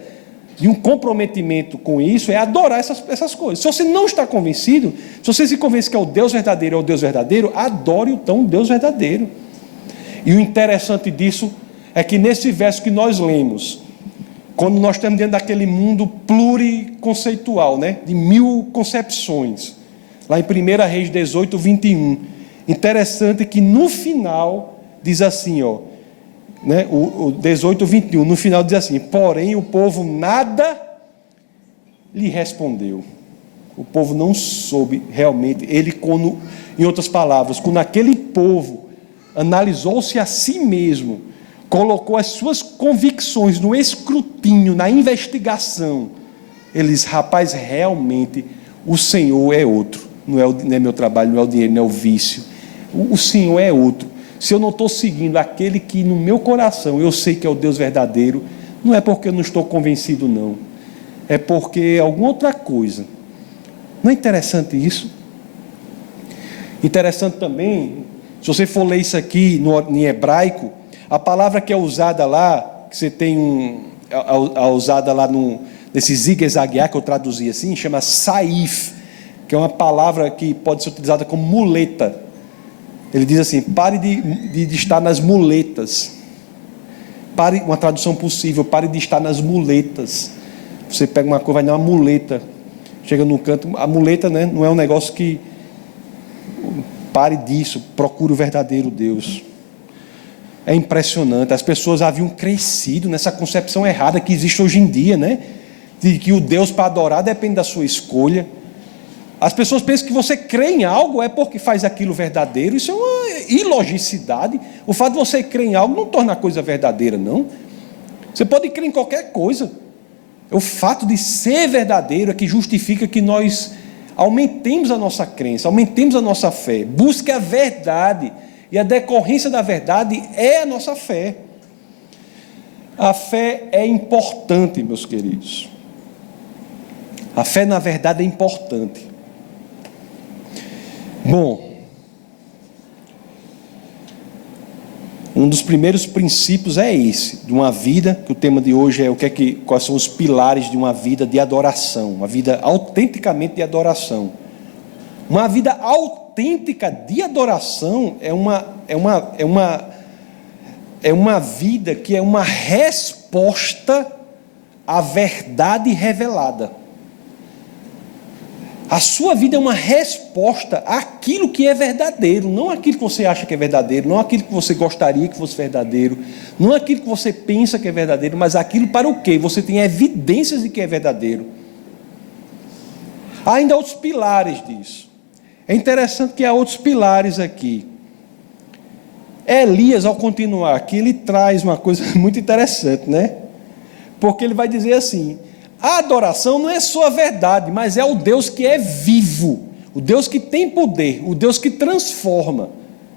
de um comprometimento com isso é adorar essas coisas. Se você não está convencido, se você se convence que é o Deus verdadeiro, adore então o Deus verdadeiro. E o interessante disso é que nesse verso que nós lemos, quando nós estamos dentro daquele mundo pluriconceitual, né, de 1000 concepções, lá em 1 Reis 18:21, interessante que no final diz assim, né, o 18:21, no final diz assim: porém o povo nada lhe respondeu. O povo não soube realmente, em outras palavras, quando aquele povo analisou-se a si mesmo, colocou as suas convicções no escrutínio, na investigação, ele diz: rapaz, realmente o Senhor é outro, não é meu trabalho, não é o dinheiro, não é o vício, o Senhor é outro. Se eu não estou seguindo aquele que no meu coração eu sei que é o Deus verdadeiro, não é porque eu não estou convencido não, é porque é alguma outra coisa. Não é interessante isso? Interessante também, se você for ler isso aqui em hebraico, a palavra que é usada lá, que você tem usada lá nesse zigue-zaguear que eu traduzi assim, chama saif, que é uma palavra que pode ser utilizada como muleta. Ele diz assim: pare de estar nas muletas. Pare, uma tradução possível, pare de estar nas muletas. Você pega uma coisa, vai dar uma muleta, chega no canto, a muleta, né, não é um negócio que... Pare disso, procure o verdadeiro Deus. É impressionante, as pessoas haviam crescido nessa concepção errada que existe hoje em dia, né? De que o Deus para adorar depende da sua escolha. As pessoas pensam que você crê em algo é porque faz aquilo verdadeiro. Isso é uma ilogicidade. O fato de você crer em algo não torna a coisa verdadeira, não. Você pode crer em qualquer coisa. O fato de ser verdadeiro é que justifica que nós aumentemos a nossa crença, aumentemos a nossa fé. Busque a verdade. E a decorrência da verdade é a nossa fé. A fé é importante, meus queridos. A fé, na verdade, é importante. Bom, um dos primeiros princípios é esse, de uma vida, que o tema de hoje é quais são os pilares de uma vida de adoração, uma vida autenticamente de adoração. Uma vida autêntica de adoração é uma vida que é uma resposta à verdade revelada. A sua vida é uma resposta àquilo que é verdadeiro, não aquilo que você acha que é verdadeiro, não aquilo que você gostaria que fosse verdadeiro, não aquilo que você pensa que é verdadeiro, mas aquilo para o quê? Você tem evidências de que é verdadeiro. Há ainda outros pilares disso. É interessante que há outros pilares aqui. Elias, ao continuar aqui, ele traz uma coisa muito interessante, né? Porque ele vai dizer assim: a adoração não é só a verdade, mas é o Deus que é vivo, o Deus que tem poder, o Deus que transforma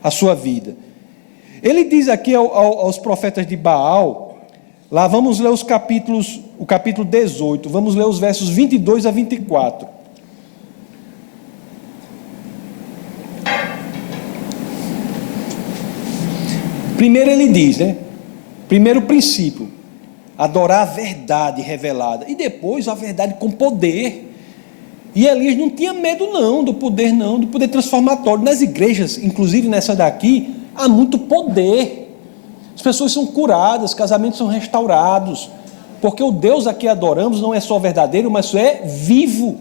a sua vida. Ele diz aqui aos profetas de Baal, lá vamos ler o capítulo 18, vamos ler os versos 22 a 24. Primeiro ele diz, né? Primeiro princípio, adorar a verdade revelada, e depois a verdade com poder. E Elias não tinha medo não, do poder transformatório. Nas igrejas, inclusive nessa daqui, há muito poder. As pessoas são curadas, casamentos são restaurados, porque o Deus a que adoramos não é só verdadeiro, mas é vivo.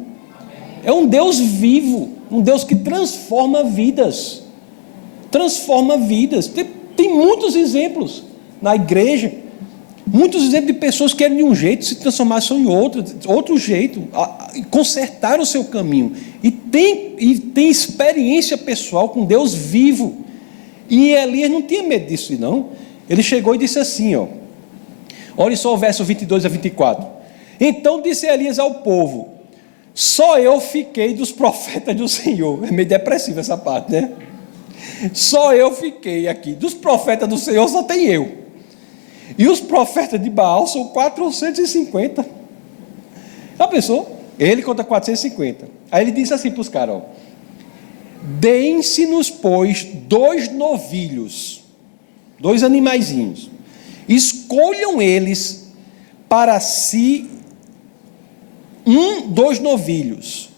É um Deus vivo, um Deus que transforma vidas. Transforma vidas. Tem muitos exemplos na igreja. Muitos exemplos de pessoas que eram de um jeito, se transformaram em outro jeito, consertaram o seu caminho, e tem experiência pessoal com Deus vivo. E Elias não tinha medo disso não. Ele chegou e disse assim, olha só o verso 22 a 24. Então disse Elias ao povo: só eu fiquei dos profetas do Senhor. É meio depressiva essa parte, né? Só eu fiquei aqui, dos profetas do Senhor só tem eu. E os profetas de Baal são 450. Já pensou? Ele conta 450. Aí ele disse assim para os caras: deem-se-nos, pois, 2 novilhos, 2 animaizinhos. Escolham eles para si 2 novilhos,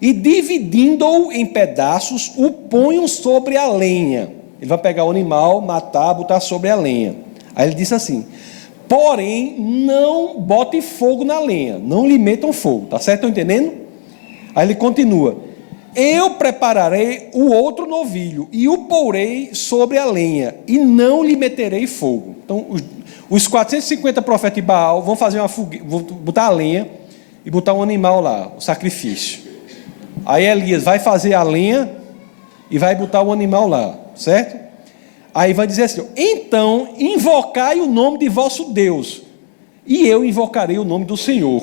e dividindo-o em pedaços, o ponham sobre a lenha. Ele vai pegar o animal, matar, botar sobre a lenha. Aí ele disse assim: porém, não bote fogo na lenha, não lhe metam fogo, tá certo? Estão entendendo? Aí ele continua: eu prepararei o outro novilho e o porei sobre a lenha, e não lhe meterei fogo. Então, os 450 profetas de Baal vão fazer uma fogueira, vão botar a lenha e botar um animal lá, o sacrifício. Aí Elias vai fazer a lenha e vai botar o animal lá, certo? Aí vai dizer assim: então invocai o nome de vosso Deus, e eu invocarei o nome do Senhor.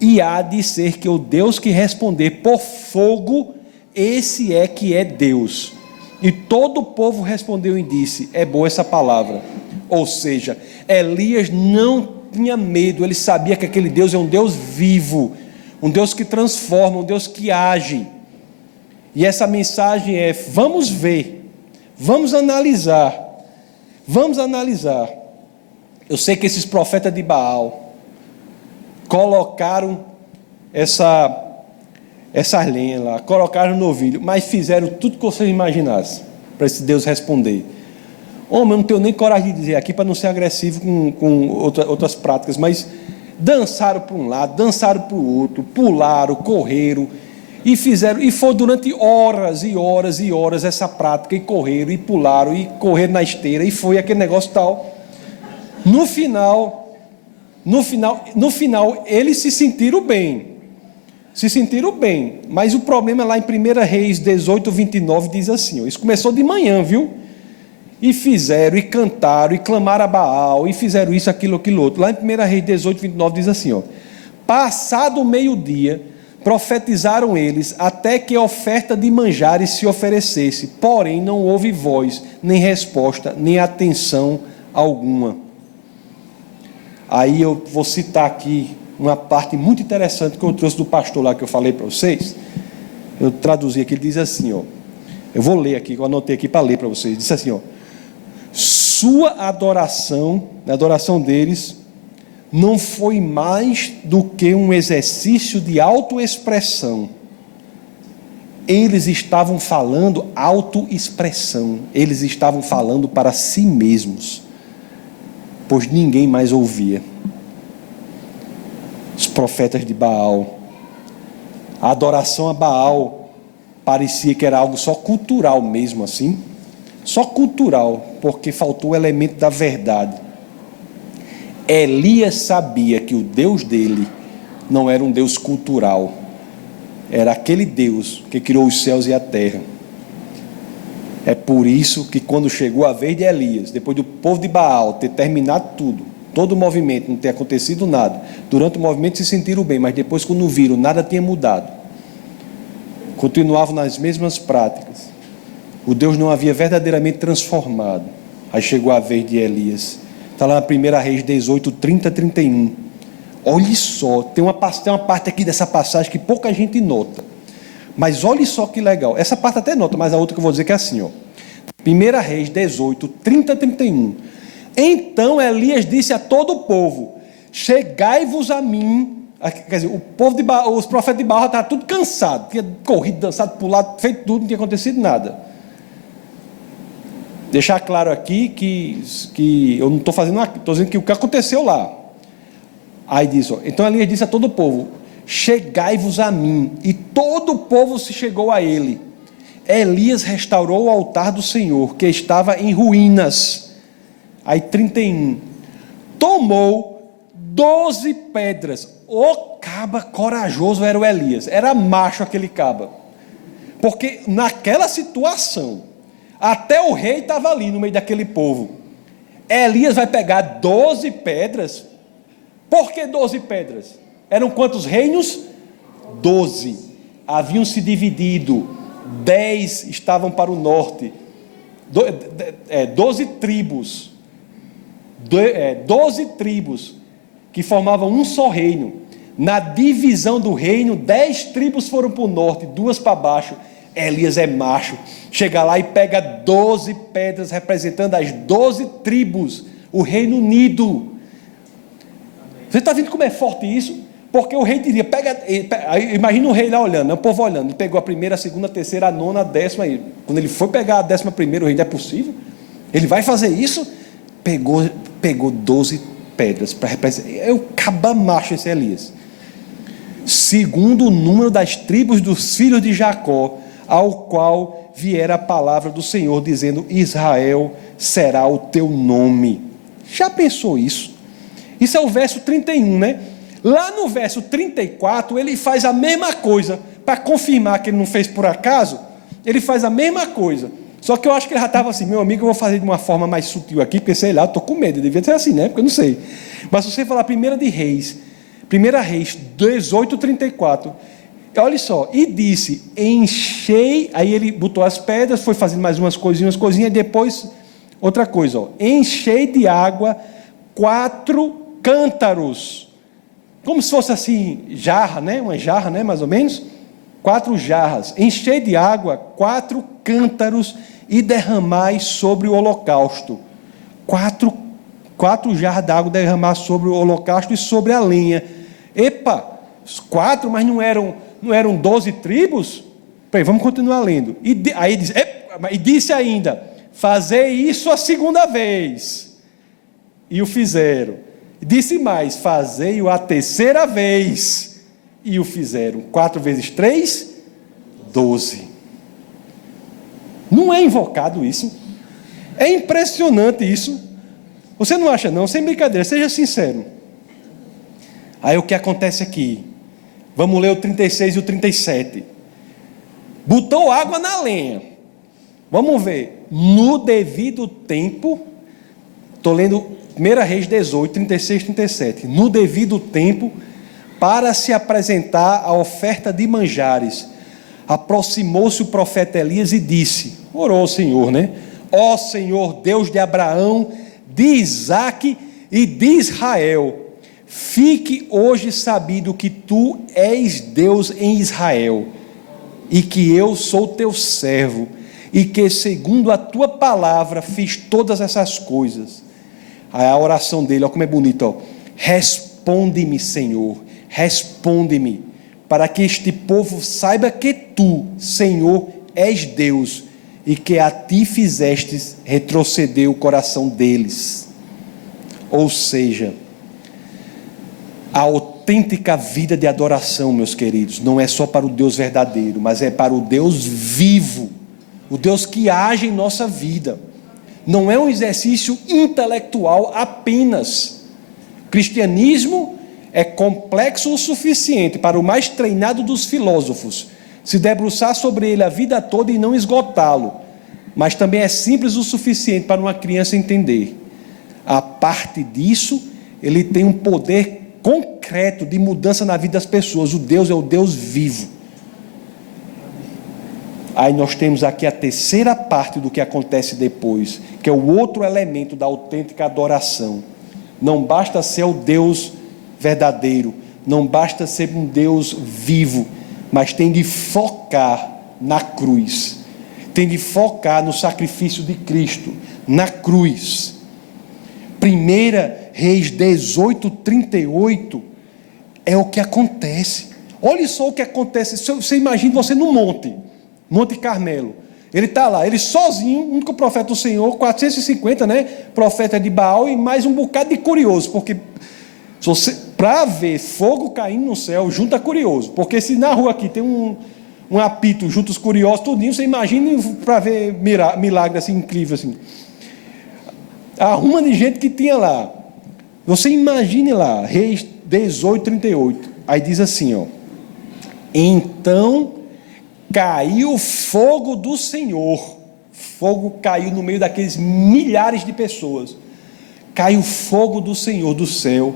E há de ser que o Deus que responder por fogo, esse é que é Deus. E todo o povo respondeu e disse: é boa essa palavra. Ou seja, Elias não tinha medo, ele sabia que aquele Deus é um Deus vivo, um Deus que transforma, um Deus que age. E essa mensagem é: vamos ver. Vamos analisar. Eu sei que esses profetas de Baal colocaram essa lenha lá, colocaram no novilho, mas fizeram tudo que vocês imaginassem para esse Deus responder. Homem, eu não tenho nem coragem de dizer aqui para não ser agressivo com outras práticas, mas dançaram para um lado, dançaram para o outro, pularam, correram, e foi durante horas e horas e horas essa prática, e correram, e pularam, e correram na esteira, e foi aquele negócio tal. No final, eles se sentiram bem, mas o problema lá em 1 Reis 18, 29, diz assim, isso começou de manhã, viu? E fizeram, e cantaram, e clamaram a Baal, e fizeram isso, aquilo, outro. Lá em 1 Reis 18, 29, diz assim, passado o meio-dia, profetizaram eles, até que a oferta de manjares se oferecesse, porém não houve voz, nem resposta, nem atenção alguma. Aí eu vou citar aqui uma parte muito interessante que eu trouxe do pastor lá, que eu falei para vocês. Eu traduzi aqui, ele diz assim, eu vou ler aqui, eu anotei aqui para ler para vocês. Diz assim, sua adoração, a adoração deles, não foi mais do que um exercício de autoexpressão Eles estavam falando autoexpressão, eles estavam falando para si mesmos, pois ninguém mais ouvia. Os profetas de Baal, a adoração a Baal parecia que era algo só cultural mesmo assim, só cultural, porque faltou o elemento da verdade. Elias sabia que o Deus dele não era um Deus cultural, era aquele Deus que criou os céus e a terra. É por isso que quando chegou a vez de Elias, depois do povo de Baal ter terminado tudo, todo o movimento, não ter acontecido nada, durante o movimento se sentiram bem, mas depois quando viram, nada tinha mudado, continuavam nas mesmas práticas, o Deus não havia verdadeiramente transformado. Aí chegou a vez de Elias, está lá na 1 Reis 18, 30, 31, olhe só, tem uma parte aqui dessa passagem que pouca gente nota, mas olhe só que legal, essa parte até nota, mas a outra que eu vou dizer que é assim, ó. 1 Reis 18, 30, 31, então Elias disse a todo o povo, chegai-vos a mim. Quer dizer, o povo de Baal, os profetas de Baal estavam tudo cansados, tinha corrido, dançado, pulado, feito tudo, não tinha acontecido nada. Deixar claro aqui que eu não estou fazendo aqui, estou dizendo que o que aconteceu lá. Aí diz, ó, então Elias disse a todo o povo, chegai-vos a mim, e todo o povo se chegou a ele. Elias restaurou o altar do Senhor, que estava em ruínas. Aí 31, tomou 12 pedras, o caba corajoso era o Elias, era macho aquele caba, porque naquela situação, até o rei estava ali no meio daquele povo, Elias vai pegar 12 pedras, por que 12 pedras? Eram quantos reinos? 12, haviam se dividido, 10 estavam para o norte, 12 tribos, 12 tribos que formavam um só reino. Na divisão do reino, 10 tribos foram para o norte, 2 para baixo. Elias é macho, chega lá e pega 12 pedras representando as 12 tribos, o Reino Unido. Você está vendo como é forte isso? Porque o rei diria, imagina o rei lá olhando, o povo olhando, ele pegou a primeira, a segunda, a terceira, a nona, a 10ª, quando ele foi pegar a 11ª, o rei, não é possível? Ele vai fazer isso? Pegou 12 pedras para representar, é o caba macho esse Elias, segundo o número das tribos dos filhos de Jacó, ao qual viera a palavra do Senhor, dizendo, Israel será o teu nome. Já pensou isso? Isso é o verso 31, né? Lá no verso 34, ele faz a mesma coisa, para confirmar que ele não fez por acaso, ele faz a mesma coisa, só que eu acho que ele já estava assim, meu amigo, eu vou fazer de uma forma mais sutil aqui, porque sei lá, eu estou com medo, devia ser assim, né? Porque eu não sei. Mas se você falar 1 Reis 18, 34, olha só, e disse, enchei, aí ele botou as pedras, foi fazendo mais umas coisinhas, depois, outra coisa, ó, enchei de água 4 cântaros, como se fosse assim, jarra, né? Uma jarra, né? Mais ou menos, 4 jarras, enchei de água 4 cântaros e derramai sobre o holocausto. 4 jarras d'água derramar sobre o holocausto e sobre a lenha. Epa, 4, mas não eram 12 tribos? Peraí, vamos continuar lendo. Aí disse ainda, fazei isso a segunda vez. E o fizeram. Disse mais, fazei-o a terceira vez. E o fizeram. 4 vezes 3, 12. Não é invocado isso? É impressionante isso. Você não acha não? Sem brincadeira, seja sincero. Aí o que acontece aqui? Vamos ler o 36 e o 37. Botou água na lenha. Vamos ver. No devido tempo, estou lendo 1 Reis 18, 36 e 37. No devido tempo, para se apresentar a oferta de manjares, aproximou-se o profeta Elias e disse, orou ao Senhor, né? Ó Senhor, Deus de Abraão, de Isaque e de Israel, fique hoje sabido que tu és Deus em Israel, e que eu sou teu servo, e que segundo a tua palavra fiz todas essas coisas. Aí a oração dele, olha como é bonito, ó. Responde-me, Senhor, responde-me, para que este povo saiba que tu, Senhor, és Deus, e que a ti fizestes retroceder o coração deles. Ou seja, a autêntica vida de adoração, meus queridos, não é só para o Deus verdadeiro, mas é para o Deus vivo, o Deus que age em nossa vida. Não é um exercício intelectual apenas. O cristianismo é complexo o suficiente para o mais treinado dos filósofos se debruçar sobre ele a vida toda e não esgotá-lo, mas também é simples o suficiente para uma criança entender. A parte disso, ele tem um poder concreto de mudança na vida das pessoas. O Deus é o Deus vivo. Aí nós temos aqui a terceira parte do que acontece depois, que é o outro elemento da autêntica adoração. Não basta ser o Deus verdadeiro, não basta ser um Deus vivo, mas tem de focar na cruz, tem de focar no sacrifício de Cristo, na cruz. 1 Reis 18:38 é o que acontece. Olha só o que acontece. Você imagina você no Monte Carmelo. Ele está lá, ele sozinho, o único profeta do Senhor, 450, profeta de Baal, e mais um bocado de curioso, porque para ver fogo caindo no céu, junta curioso, porque se na rua aqui tem um apito junto os curiosos, tudinho, você imagina para ver milagre assim, incrível assim. Arruma de gente que tinha lá. Você imagine lá, Reis 18:38. Aí diz assim, então caiu fogo do Senhor. Fogo caiu no meio daqueles milhares de pessoas. Caiu fogo do Senhor do céu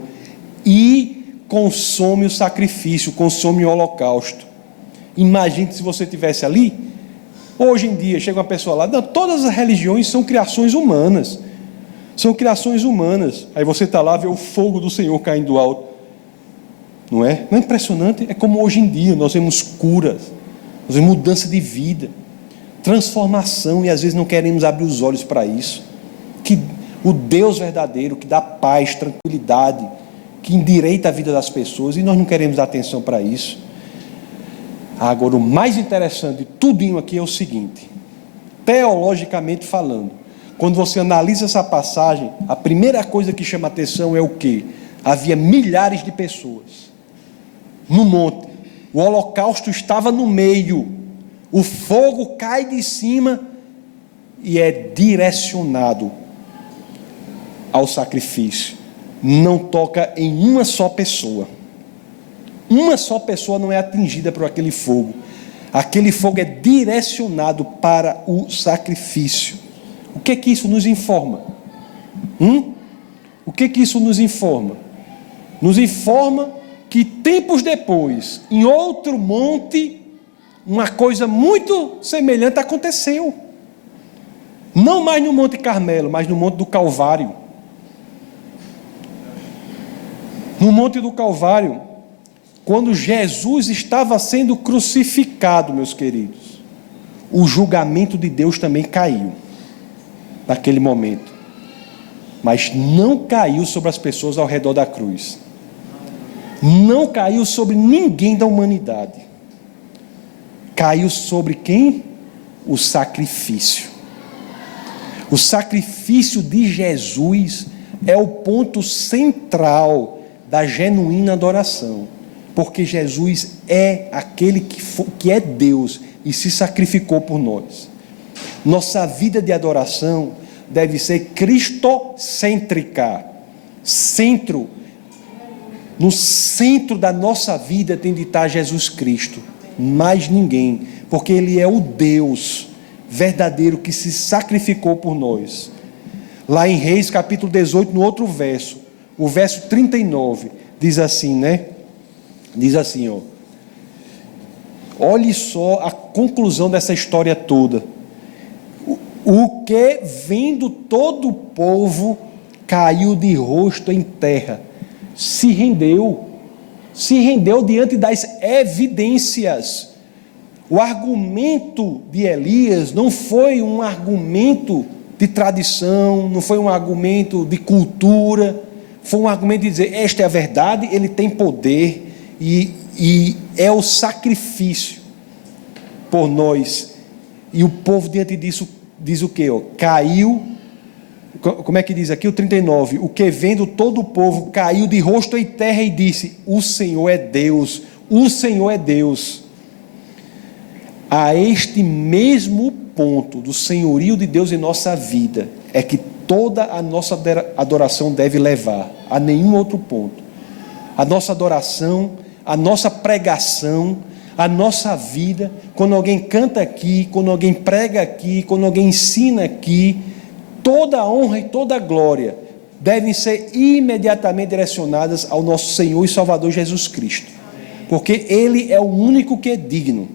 e consome o sacrifício, consome o holocausto. Imagine se você estivesse ali. Hoje em dia, chega uma pessoa lá, não, todas as religiões são criações humanas. São criações humanas. Aí você está lá, vê o fogo do Senhor caindo do alto. Não é? Não é impressionante? É como hoje em dia, nós vemos curas, nós vemos mudança de vida, transformação, e às vezes não queremos abrir os olhos para isso. Que o Deus verdadeiro, que dá paz, tranquilidade, que endireita a vida das pessoas, e nós não queremos dar atenção para isso. Agora, o mais interessante de tudinho aqui é o seguinte, teologicamente falando, quando você analisa essa passagem, a primeira coisa que chama a atenção é o quê? Havia milhares de pessoas no monte, o holocausto estava no meio, o fogo cai de cima e é direcionado ao sacrifício, não toca em uma só pessoa. Uma só pessoa não é atingida por aquele fogo. Aquele fogo é direcionado para o sacrifício. O que é que isso nos informa? O que é que isso nos informa? Nos informa que tempos depois, em outro monte, uma coisa muito semelhante aconteceu. Não mais no Monte Carmelo, mas no Monte do Calvário. No Monte do Calvário, quando Jesus estava sendo crucificado, meus queridos, o julgamento de Deus também caiu naquele momento, mas não caiu sobre as pessoas ao redor da cruz, não caiu sobre ninguém da humanidade, caiu sobre quem? O sacrifício. O sacrifício de Jesus é o ponto central da genuína adoração, porque Jesus é aquele que é Deus e se sacrificou por nós. Nossa vida de adoração deve ser cristocêntrica. No centro da nossa vida tem de estar Jesus Cristo, mais ninguém, porque Ele é o Deus verdadeiro que se sacrificou por nós. Lá em Reis capítulo 18, no outro verso, o verso 39, diz assim, Diz assim, olhe só a conclusão dessa história toda. O que, vendo todo o povo, caiu de rosto em terra, se rendeu diante das evidências. O argumento de Elias não foi um argumento de tradição, não foi um argumento de cultura, foi um argumento de dizer, esta é a verdade, ele tem poder, e e é o sacrifício por nós. E o povo diante disso diz o quê? Caiu, como é que diz aqui o 39? O que vendo todo o povo caiu de rosto em terra e disse: o Senhor é Deus, o Senhor é Deus. A este mesmo ponto do senhorio de Deus em nossa vida é que toda a nossa adoração deve levar, a nenhum outro ponto. A nossa adoração, a nossa pregação, a nossa vida, quando alguém canta aqui, quando alguém prega aqui, quando alguém ensina aqui, toda a honra e toda a glória devem ser imediatamente direcionadas ao nosso Senhor e Salvador Jesus Cristo, porque Ele é o único que é digno.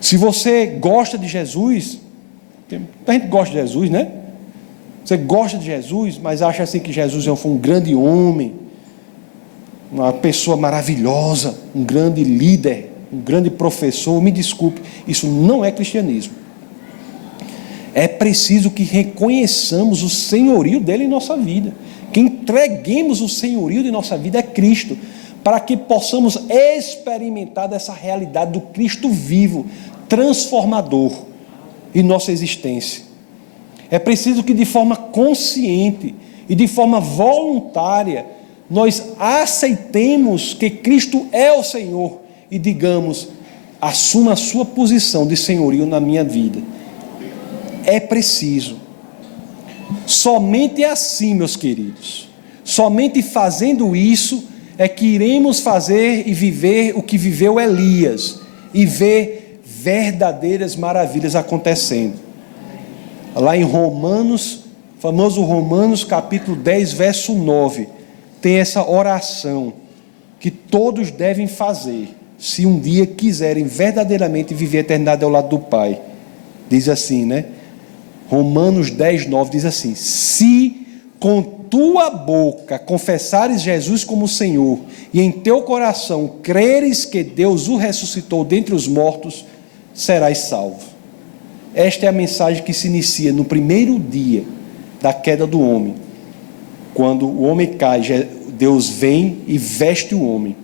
Se você gosta de Jesus, a gente gosta de Jesus, né? Você gosta de Jesus, mas acha assim que Jesus foi um grande homem, uma pessoa maravilhosa, um grande líder, um grande professor, me desculpe, isso não é cristianismo. É preciso que reconheçamos o senhorio dele em nossa vida, que entreguemos o senhorio de nossa vida a Cristo, para que possamos experimentar dessa realidade do Cristo vivo, transformador em nossa existência. É preciso que de forma consciente e de forma voluntária nós aceitemos que Cristo é o Senhor e digamos: assuma a sua posição de senhorio na minha vida. É preciso. Somente assim, meus queridos, somente fazendo isso é que iremos fazer e viver o que viveu Elias e ver verdadeiras maravilhas acontecendo. Lá em Romanos, famoso Romanos capítulo 10, verso 9, tem essa oração que todos devem fazer, se um dia quiserem verdadeiramente viver a eternidade ao lado do Pai. Diz assim, né? Romanos 10, 9 diz assim: se com tua boca confessares Jesus como Senhor e em teu coração creres que Deus o ressuscitou dentre os mortos, serás salvo. Esta é a mensagem que se inicia no primeiro dia da queda do homem. Quando o homem cai, Deus vem e veste o homem.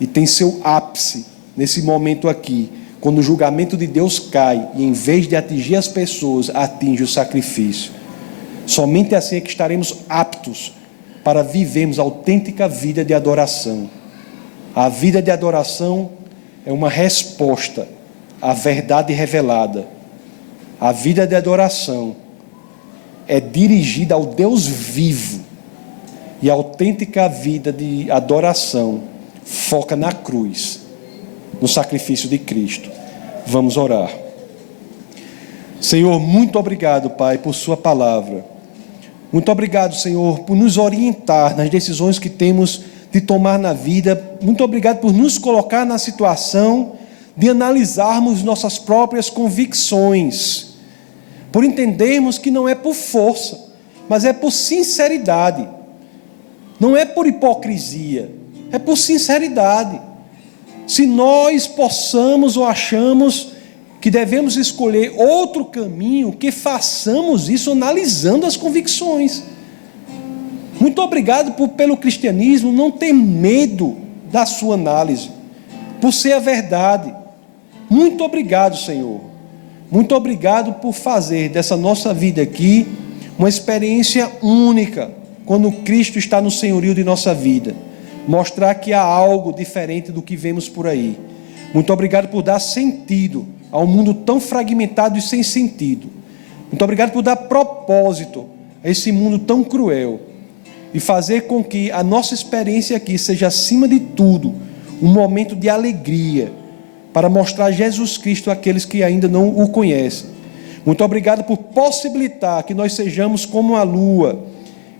E tem seu ápice nesse momento aqui, quando o julgamento de Deus cai e em vez de atingir as pessoas, atinge o sacrifício. Somente assim é que estaremos aptos para vivermos a autêntica vida de adoração. A vida de adoração é uma resposta à verdade revelada. A vida de adoração é dirigida ao Deus vivo. E a autêntica vida de adoração foca na cruz, no sacrifício de Cristo. Vamos orar. Senhor, muito obrigado, Pai, por sua palavra. Muito obrigado, Senhor, por nos orientar nas decisões que temos de tomar na vida. Muito obrigado por nos colocar na situação de analisarmos nossas próprias convicções, por entendermos que não é por força, mas é por sinceridade. Não é por hipocrisia, é por sinceridade. Se nós possamos ou achamos que devemos escolher outro caminho, que façamos isso analisando as convicções. Muito obrigado pelo cristianismo não ter medo da sua análise, por ser a verdade. Muito obrigado, Senhor. Muito obrigado por fazer dessa nossa vida aqui uma experiência única, quando Cristo está no senhorio de nossa vida. Mostrar que há algo diferente do que vemos por aí. Muito obrigado por dar sentido a um mundo tão fragmentado e sem sentido. Muito obrigado por dar propósito a esse mundo tão cruel e fazer com que a nossa experiência aqui seja, acima de tudo, um momento de alegria para mostrar Jesus Cristo àqueles que ainda não o conhecem. Muito obrigado por possibilitar que nós sejamos como a lua,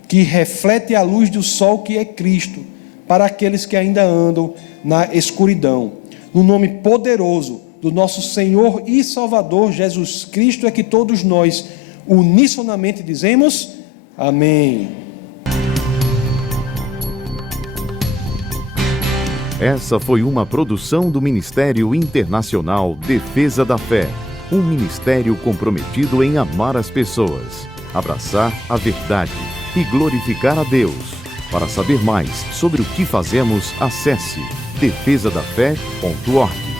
que reflete a luz do sol que é Cristo, para aqueles que ainda andam na escuridão. No nome poderoso do nosso Senhor e Salvador Jesus Cristo é que todos nós unissonamente dizemos amém. Essa foi uma produção do Ministério Internacional Defesa da Fé, um ministério comprometido em amar as pessoas, abraçar a verdade e glorificar a Deus. Para saber mais sobre o que fazemos, acesse defesadafé.org.